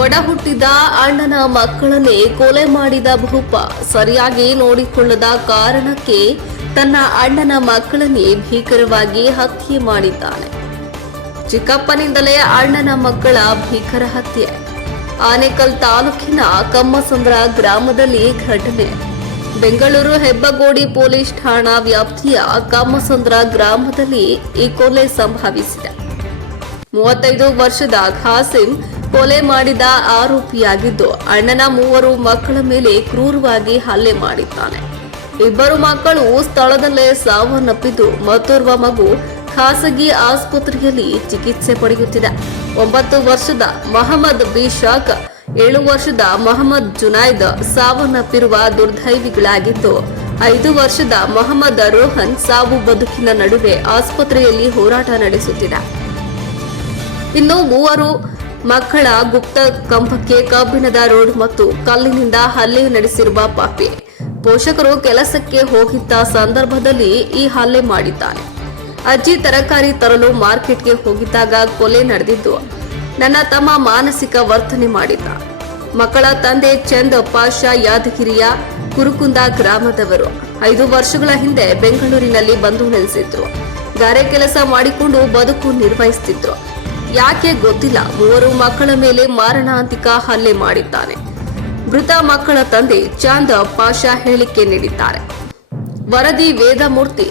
ಒಡ ಹುಟ್ಟಿದ ಅಣ್ಣನ ಮಕ್ಕಳನ್ನೇ ಕೊಲೆ ಮಾಡಿದ ಭೂಪ ಸರಿಯಾಗಿ ನೋಡಿಕೊಳ್ಳದ ಕಾರಣಕ್ಕೆ ತನ್ನ ಅಣ್ಣನ ಮಕ್ಕಳನ್ನೇ ಭೀಕರವಾಗಿ ಹತ್ಯೆ ಮಾಡಿದ್ದಾನೆ. ಚಿಕ್ಕಪ್ಪನಿಂದಲೇ ಅಣ್ಣನ ಮಕ್ಕಳ ಭೀಕರ ಹತ್ಯೆ. ಆನೇಕಲ್ ತಾಲೂಕಿನ ಕಮ್ಮಸಂದ್ರ ಗ್ರಾಮದಲ್ಲಿ ಘಟನೆ. ಬೆಂಗಳೂರು ಹೆಬ್ಬಗೋಡಿ ಪೊಲೀಸ್ ಠಾಣಾ ವ್ಯಾಪ್ತಿಯ ಕಮ್ಮಸಂದ್ರ ಗ್ರಾಮದಲ್ಲಿ ಈ ಕೊಲೆ ಸಂಭವಿಸಿದೆ. ಮೂವತ್ತೈದು ವರ್ಷದ ಖಾಸಿಂ ಕೊಲೆ ಮಾಡಿದ ಆರೋಪಿಯಾಗಿದ್ದು ಅಣ್ಣನ ಮೂವರು ಮಕ್ಕಳ ಮೇಲೆ ಕ್ರೂರವಾಗಿ ಹಲ್ಲೆ ಮಾಡಿದ್ದಾನೆ. ಇಬ್ಬರು ಮಕ್ಕಳು ಸ್ಥಳದಲ್ಲೇ ಸಾವನ್ನಪ್ಪಿದ್ದು ಮತ್ತೋರ್ವ ಮಗು ಖಾಸಗಿ ಆಸ್ಪತ್ರೆಯಲ್ಲಿ ಚಿಕಿತ್ಸೆ ಪಡೆಯುತ್ತಿದೆ. ಒಂಬತ್ತು ವರ್ಷದ ಮಹಮ್ಮದ್ ಬಿಶಾಕ್ ಏಳು ವರ್ಷದ ಮಹಮ್ಮದ್ ಜುನಾಯ್ದ್ ಸಾವನ್ನಪ್ಪಿರುವ ದುರ್ದೈವಿಗಳಾಗಿದ್ದು, ಐದು ವರ್ಷದ ಮಹಮ್ಮದ್ ರೋಹನ್ ಸಾವು ಬದುಕಿನ ನಡುವೆ ಆಸ್ಪತ್ರೆಯಲ್ಲಿ ಹೋರಾಟ ನಡೆಸುತ್ತಿದೆ. ಇನ್ನು ಮೂವರು ಮಕ್ಕಳ ಗುಪ್ತ ಕಂಬಕ್ಕೆ ಕಬ್ಬಿಣದ ರೋಡ್ ಮತ್ತು ಕಲ್ಲಿನಿಂದ ಹಲ್ಲೆ ನಡೆಸಿರುವ ಪಾಪಿ. ಪೋಷಕರು ಕೆಲಸಕ್ಕೆ ಹೋಗಿದ್ದ ಸಂದರ್ಭದಲ್ಲಿ ಈ ಹಲ್ಲೆ ಮಾಡಿದ್ದಾನೆ. ಅಜ್ಜಿ ತರಕಾರಿ ತರಲು ಮಾರ್ಕೆಟ್ಗೆ ಹೋಗಿದ್ದಾಗ ಕೊಲೆ ನಡೆದಿದ್ದು, ನನ್ನ ತಮ್ಮ ಮಾನಸಿಕ ವರ್ತನೆ ಮಾಡಿದ್ದ. ಮಕ್ಕಳ ತಂದೆ ಚಂದ್ ಪಾಷಾ ಯಾದಗಿರಿಯ ಕುರುಕುಂದ ಗ್ರಾಮದವರು ಐದು ವರ್ಷಗಳ ಹಿಂದೆ ಬೆಂಗಳೂರಿನಲ್ಲಿ ಬಂದು ನೆಲೆಸಿದ್ರು. ಗಾರೆ ಕೆಲಸ ಮಾಡಿಕೊಂಡು ಬದುಕು ನಿರ್ವಹಿಸುತ್ತಿದ್ರು ಯಾಕೆ ಗೊತ್ತಿಲ್ಲ. ಮೂವರು ಮಕ್ಕಳ ಮೇಲೆ ಮಾರಣಾಂತಿಕ ಹಲ್ಲೆ ಮಾಡಿದ್ದಾನೆ ಮೃತ ಮಕ್ಕಳ ತಂದೆ ಚಾಂದ ಪಾಷಾ ಹೇಳಿಕೆ ನೀಡಿದ್ದಾರೆ. ವರದಿ ವೇದಮೂರ್ತಿ